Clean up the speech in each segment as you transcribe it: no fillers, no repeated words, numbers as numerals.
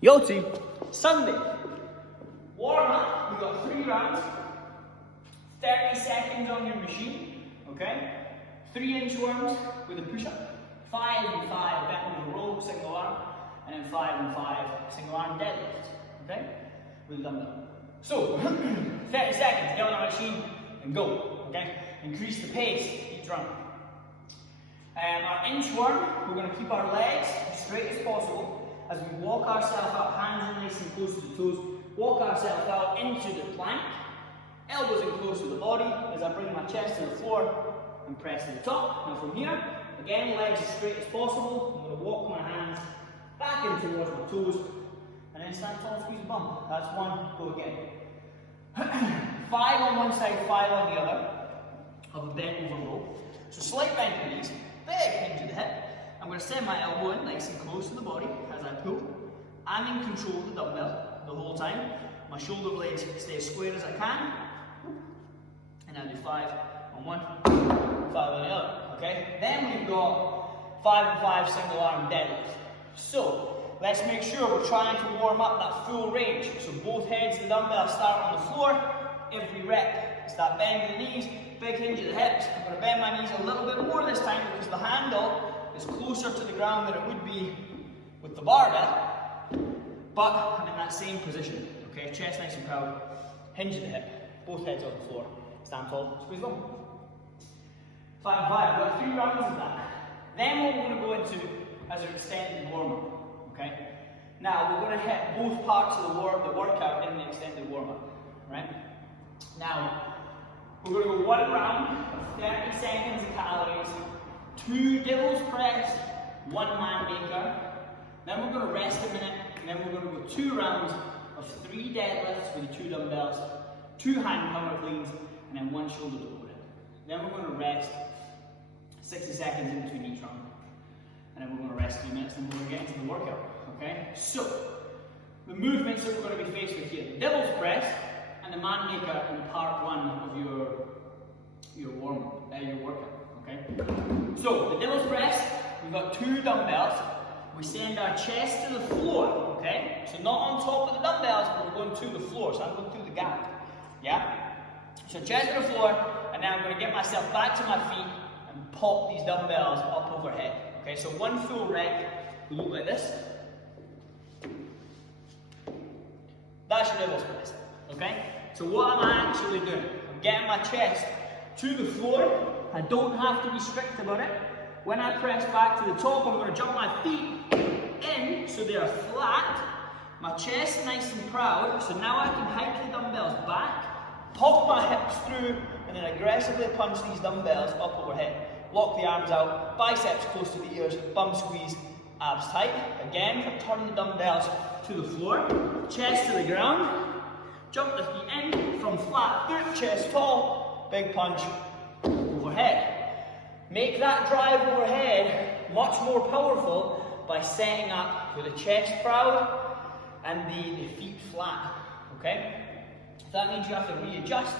Yo team, Sunday. Warm up, we've got 3 rounds, 30 seconds on your machine, okay? 3 inchworms with a push-up, 5 and 5 bent over row, single arm, and then 5 and 5 single arm deadlift, okay? With a dumbbell. So, 30 seconds, get on the machine and go, okay? Increase the pace each round. Our inchworm, we're going to keep our legs as straight as possible as we walk ourselves up, hands in nice and close to the toes, walk ourselves out into the plank, elbows in close to the body as I bring my chest to the floor and press to the top. Now from here, again, legs as straight as possible. I'm going to walk my hands back in towards my toes and then stand tall and squeeze the bum. That's one, go again. 5 on one side, 5 on the other of a bent over row. So slight bend in the knees, big hinge of the hip. I'm going to send my elbow in nice and close to the body as I pull. I'm in control of the dumbbell the whole time. My shoulder blades stay as square as I can. And I'll do 5 on one, 5 on the other. Okay? Then we've got 5 and 5 single arm deadlift. So let's make sure we're trying to warm up that full range. So both heads of the dumbbell start on the floor. Every rep is that bend in the knees, big hinge of the hips. I'm going to bend my knees a little bit more this time because the handle is closer to the ground than it would be with the barbell, but I'm in that same position, okay? Chest nice and proud, hinge of the hip, both heads on the floor, stand tall, squeeze long. 5 and 5, we've got 3 rounds of that. Then what we're going to go into as an extended warm-up, okay? Now we're going to hit both parts of the workout in the extended warm-up, right? Now, we're going to go 1 round of 30 seconds of calories, 2 devil's press, 1 man maker. Then we're going to rest a minute, and then we're going to go 2 rounds of 3 deadlifts with the 2 dumbbells, 2 hand power cleans, and then 1 shoulder to overhead. Then we're going to rest 60 seconds in between each round. And then we're going to rest 3 minutes, and we're going to get into the workout. Okay? So, the movements that we're going to be faced with here: the devil's press and the man maker in part 1 of your workout. Okay? So, the devil's press, we've got 2 dumbbells. We send our chest to the floor, okay? So not on top of the dumbbells, but we're going to the floor. So I'm going through the gap, yeah? So chest to the floor, and then I'm going to get myself back to my feet and pop these dumbbells up overhead. Okay, so 1 full rep will look like this. That's your devil's press, okay? So what am I actually doing? I'm getting my chest to the floor. I don't have to be strict about it. When I press back to the top, I'm going to jump my feet in so they are flat. My chest nice and proud. So now I can hike the dumbbells back, pop my hips through, and then aggressively punch these dumbbells up overhead. Lock the arms out, biceps close to the ears, bum squeeze, abs tight. Again, turn the dumbbells to the floor, chest to the ground, jump the feet in from flat foot, chest tall, big punch overhead. Make that drive overhead much more powerful by setting up with the chest proud and the feet flat, okay? That means you have to readjust.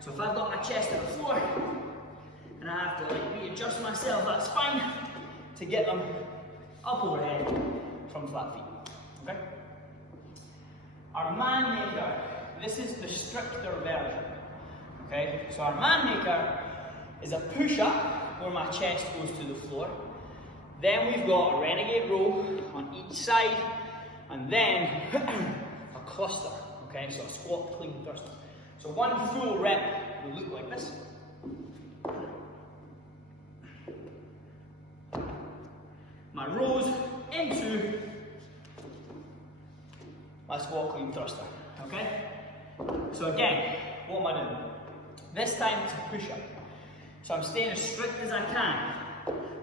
So if I've got my chest at the floor and I have to readjust myself, that's fine to get them up overhead from flat feet, okay? Our man maker, this is the stricter version, okay? So our man maker is a push-up where my chest goes to the floor. Then we've got a renegade row on each side, and then a cluster, okay? So a squat, clean, thruster. So 1 full rep will look like this. My rows into my squat, clean, thruster, okay? So again, what am I doing? This time it's a push-up. So I'm staying as strict as I can.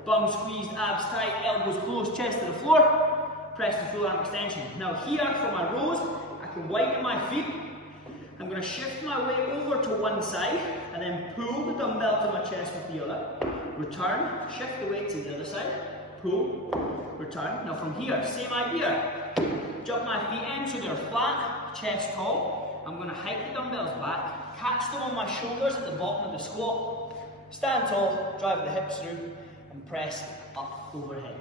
Bum squeezed, abs tight, elbows close, chest to the floor. Press the full arm extension. Now here for my rows, I can widen my feet. I'm going to shift my weight over to one side and then pull the dumbbell to my chest with the other. Return, shift the weight to the other side. Pull, return. Now from here, same idea. Jump my feet in so they're flat, chest tall. I'm going to hike the dumbbells back, catch them on my shoulders at the bottom of the squat. Stand tall, drive the hips through, and press up overhead.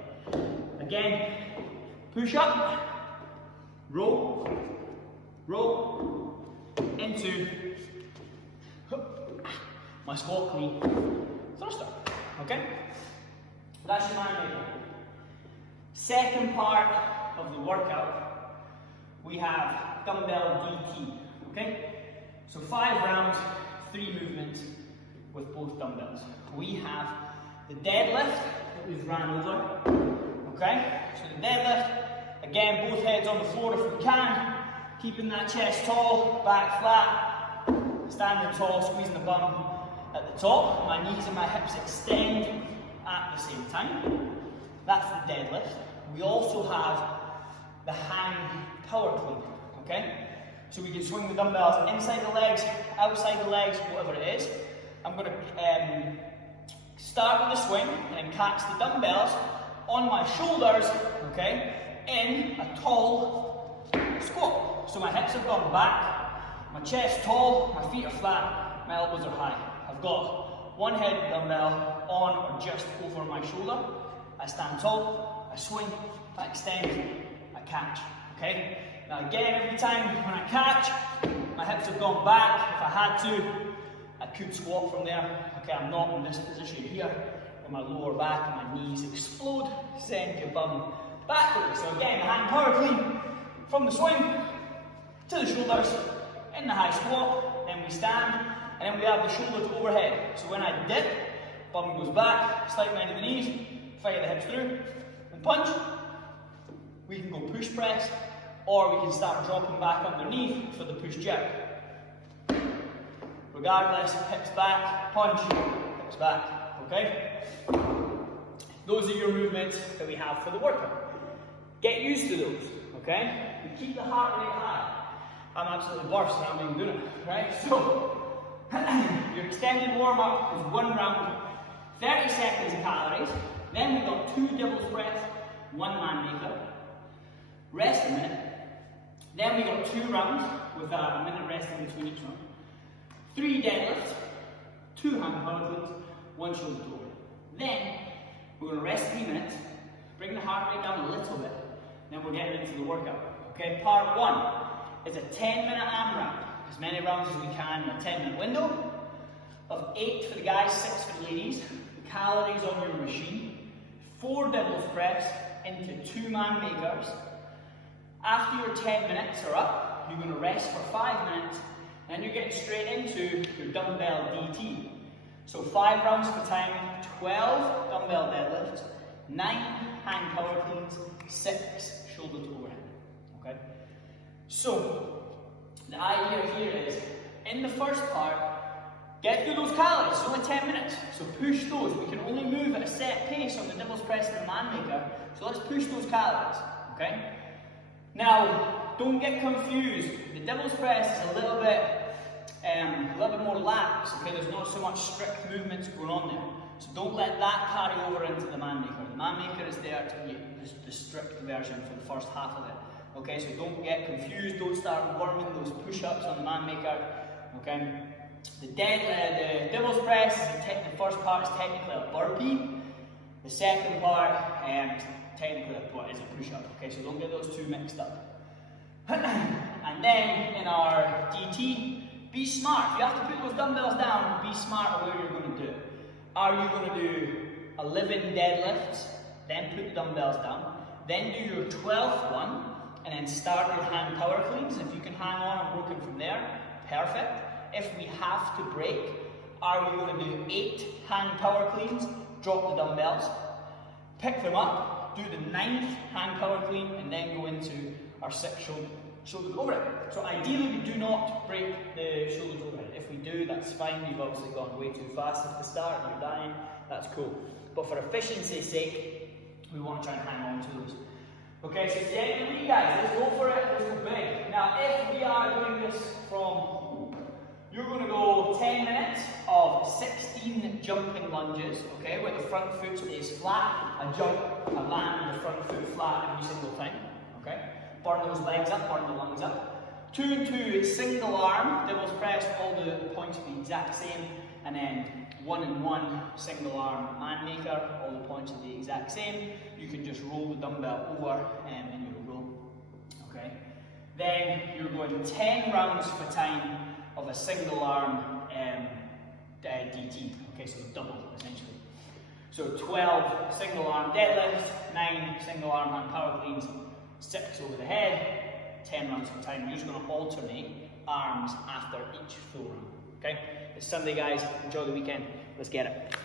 Again, push up, squat clean thruster. Okay? That's your man maker. Second part of the workout, we have dumbbell DT. Okay? So 5 rounds, 3 movements with both dumbbells. We have the deadlift that we've ran over. Okay? So the deadlift, again, both heads on the floor if we can, keeping that chest tall, back flat, standing tall, squeezing the bum at the top. My knees and my hips extend at the same time. That's the deadlift. We also have the hang power clean. Okay? So we can swing the dumbbells inside the legs, outside the legs, whatever it is. I'm going to start with the swing and then catch the dumbbells on my shoulders, okay, in a tall squat. So my hips have gone back, my chest tall, my feet are flat, my elbows are high. I've got one head dumbbell on or just over my shoulder. I stand tall, I swing, I extend, I catch, okay? Now again, every time when I catch, my hips have gone back. If I had to, I could squat from there. Okay, I'm not in this position here, where my lower back and my knees explode, send your bum backwards. So again, hand power clean from the swing to the shoulders in the high squat, then we stand, and then we have the shoulder to overhead. So when I dip, bum goes back, slight bend of the knees, fire the hips through, and punch. We can go push press, or we can start dropping back underneath for the push jerk. Regardless, hips back, punch, hips back, okay? Those are your movements that we have for the workout. Get used to those, okay? We keep the heart rate high. I'm absolutely burst and I'm even doing it, right? So, your extended warm-up is 1 round, 30 seconds of calories. Then we've got 2 devil's breaths, 1 man maker. Rest a minute. Then we got 2 rounds with a minute rest in between each one. 3 deadlifts, 2 hand power cleans, 1 shoulder to over. Then we're going to rest 3 minutes, bring the heart rate down a little bit, then we're getting into the workout. Okay, part 1 is a 10-minute AMRAP, as many rounds as we can in a 10-minute window, of 8 for the guys, 6 for the ladies. The calories on your machine, 4 devil's press into 2 man makers. After your 10 minutes are up, you're going to rest for 5 minutes, and you're getting straight into your dumbbell DT. So 5 rounds for time, 12 dumbbell deadlifts, 9 hand power cleans, 6 shoulder to overhead. Okay? So the idea here is, in the first part, get through those calories. It's only 10 minutes, so push those. We can only move at a set pace on the devil's press and the man maker, so let's push those calories. Okay? Now, don't get confused. The devil's press is a little bit more lax. Okay, there's not so much strict movements going on there. So don't let that carry over into the man maker. The man maker is there to be the strict version for the first half of it. Okay, so don't get confused. Don't start worming those push-ups on the man maker. Okay, the devil's press is the first part is technically a burpee. The second part technically is a push-up. Okay, so don't get those two mixed up. And then in our DT, be smart. If you have to put those dumbbells down, be smart on where you're going to do it. Are you going to do 11 deadlifts, then put the dumbbells down, then do your 12th one, and then start your hand power cleans? If you can hang on and broken from there, perfect. If we have to break, are we going to do 8 hand power cleans, drop the dumbbells, pick them up, do the 9th hand power clean, and then go into our 6th shoulder to overhead. So ideally we do not break the shoulder to overhead. If we do, that's fine. You've obviously gone way too fast at the start and you're dying. That's cool. But for efficiency's sake, we want to try and hang on to those. Okay, so generally guys, let's go for it. Let's go big. Now if we are doing this from, you're going to go 10 minutes of 16 jumping lunges, okay, where the front foot stays flat. I jump, I land with the front foot flat every single time, okay? Burn those legs up, burn the lungs up. 2 and 2 single arm, devil's press, all the points are the exact same. And then 1 and 1 single arm man maker, all the points are the exact same. You can just roll the dumbbell over and you'll roll, okay? Then you're going 10 rounds for time of a single arm DT. So 12 single arm deadlifts, 9 single arm hand power cleans, 6 over the head, 10 rounds per time. You're just going to alternate arms after each full round. Okay? It's Sunday, guys. Enjoy the weekend. Let's get it.